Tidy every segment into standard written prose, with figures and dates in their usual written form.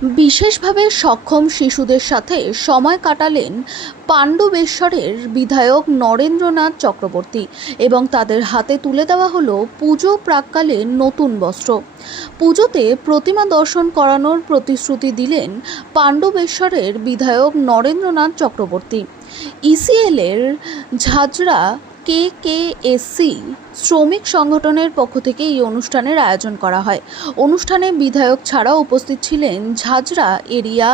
বিশেষভাবে সক্ষম শিশুদের সাথে সময় কাটালেন পাণ্ডবেশ্বরের বিধায়ক নরেন্দ্রনাথ চক্রবর্তী এবং তাদের হাতে তুলে দেওয়া হলো পুজো প্রাক্কালে নতুন বস্ত্র। পুজোতে প্রতিমা দর্শন করানোর প্রতিশ্রুতি দিলেন পাণ্ডবেশ্বরের বিধায়ক নরেন্দ্রনাথ চক্রবর্তী। ইসিএলের ঝাঁঝরা কেকেএসসি শ্রমিক সংগঠনের পক্ষ থেকে এই অনুষ্ঠানের আয়োজন করা হয়। অনুষ্ঠানে বিধায়ক ছাড়াও উপস্থিত ছিলেন ঝাঁঝরা এরিয়া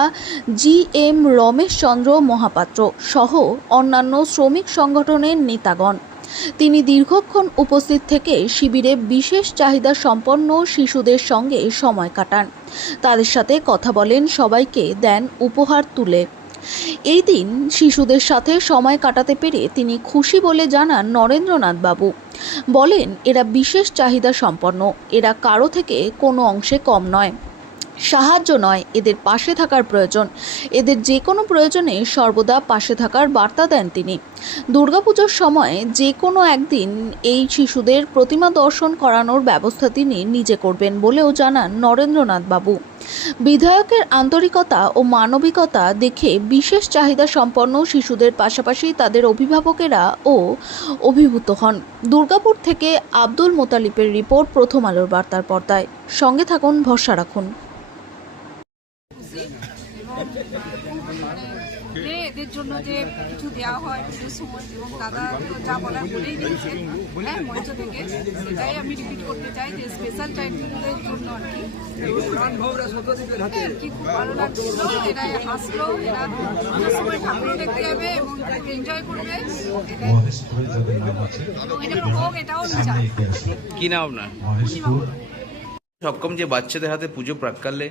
জিএম রমেশ চন্দ্র মহাপাত্র সহ অন্যান্য শ্রমিক সংগঠনের নেতাগণ। তিনি দীর্ঘক্ষণ উপস্থিত থেকে শিবিরে বিশেষ চাহিদা সম্পন্ন শিশুদের সঙ্গে সময় কাটান, তাদের সাথে কথা বলেন, সবাইকে দেন উপহার তুলে। এই দিন শিশুদের সাথে সময় কাটাতে পেরে তিনি খুশি বলে জানান নরেন্দ্রনাথ বাবু। বলেন, এরা বিশেষ চাহিদা সম্পন্ন, এরা কারো থেকে কোনো অংশে কম নয়, সাহায্য নয়, এদের পাশে থাকার প্রয়োজন, এদের যে কোনো প্রয়োজনে সর্বদা পাশে থাকার বার্তা দেন তিনি। দুর্গাপুজোর সময় যে কোনো একদিন এই শিশুদের প্রতিমা দর্শন করানোর ব্যবস্থা তিনি নিজে করবেন বলেও জানান নরেন্দ্রনাথ বাবু। বিধায়কের আন্তরিকতা ও মানবিকতা দেখে বিশেষ চাহিদা সম্পন্ন শিশুদের পাশাপাশি তাদের অভিভাবকেরা ও অভিভূত হন। দুর্গাপুর থেকে আব্দুল মোতালিবের রিপোর্ট, প্রথম আলোর বার্তার পর্দায়। সঙ্গে থাকুন, ভরসা রাখুন। এদের জন্য যে কিছু দেওয়া হয় পুজোর সময়, এবং দাদা যা বলার বলেই দিয়েছে মঞ্চ থেকে, সেটাই আমি রিপিট করতে চাই যে স্পেশাল চাইল্ডদের জন্য আর কি খুব ভালো লাগছিল। এরা আসলো, এরা পুজোর সময় ঠাকুর দেখতে যাবে এবং এনজয় করবে, এবং এটা হোক, এটাও চাই। কি নাম আপনার? সক্ষম যে বাচ্চাদের হাতে পুজো প্রাক্কালে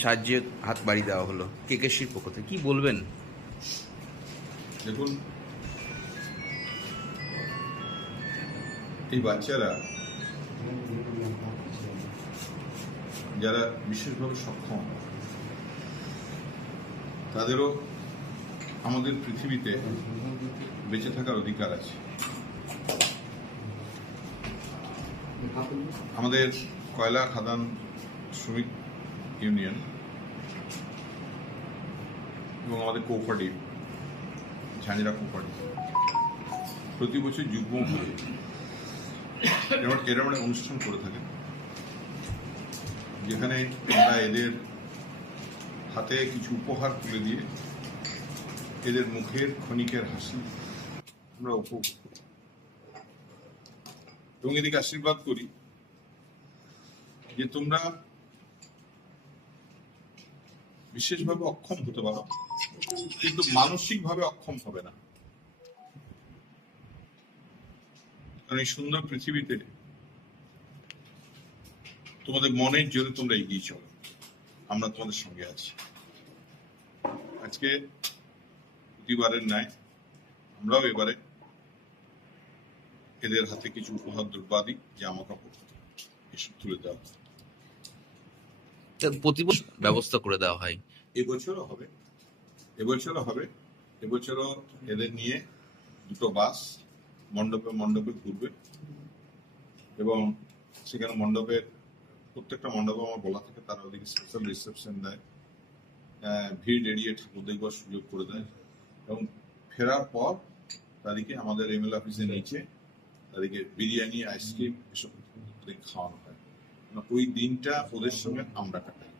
সাহায্যের হাত বাড়িয়ে দেওয়া হলো কেকেসির পক্ষ থেকে, কি বলবেন? দেখুন, এই বাচ্চারা যারা বিশেষভাবে সক্ষম, তাদেরও আমাদের পৃথিবীতে বেঁচে থাকার অধিকার আছে। আমাদের কয়লা খাদান শ্রমিক ইউনিয়ন এবং আমাদের কোঅপারেটিভ ঝাঁঝরা কোঅপারেটিভ প্রতি বছর যুগ্মভাবে এরকম একটা অনুষ্ঠান করে থাকেন, যেখানে আমরা এদের হাতে কিছু উপহার তুলে দিয়ে এদের মুখের ক্ষণিকের হাসি আমরা উপভোগ করি এবং এদিকে আশীর্বাদ করি যে তোমরা বিশেষভাবে অক্ষম হতে পারো, কিন্তু মানসিকভাবে অক্ষম হবে না। কারণ এই সুন্দর পৃথিবীতে তোমাদের মনের জোরে তোমরা এগিয়ে চলো, আমরা তোমাদের সঙ্গে আছি। আজকে প্রতিবারের ন্যায় আমরাও এবারে এদের হাতে কিছু উপহার দ্রব্যাদি, জামা কাপড় এসব তুলে দেওয়া হয়। প্রতি বছর ব্যবস্থা করে দেওয়া হয়, এবছরও হবে। এবছরও এদের নিয়ে দুটো বাস মণ্ডপে ঘুরবে এবং সেখানে প্রত্যেকটা মণ্ডপে আমার বলা থাকে, তারা ওদিকে স্পেশাল রিসেপশন দেয়, ভিড় এড়িয়ে ঠাকুর দেখবার সুযোগ করে দেয়, এবং ফেরার পর তাদেরকে আমাদের এমএলএ অফিসে নিচে তাদেরকে বিরিয়ানি, আইসক্রিম এসব খাওয়ানো হয়। ওই দিনটা ওদের সঙ্গে আমরা কাটাই।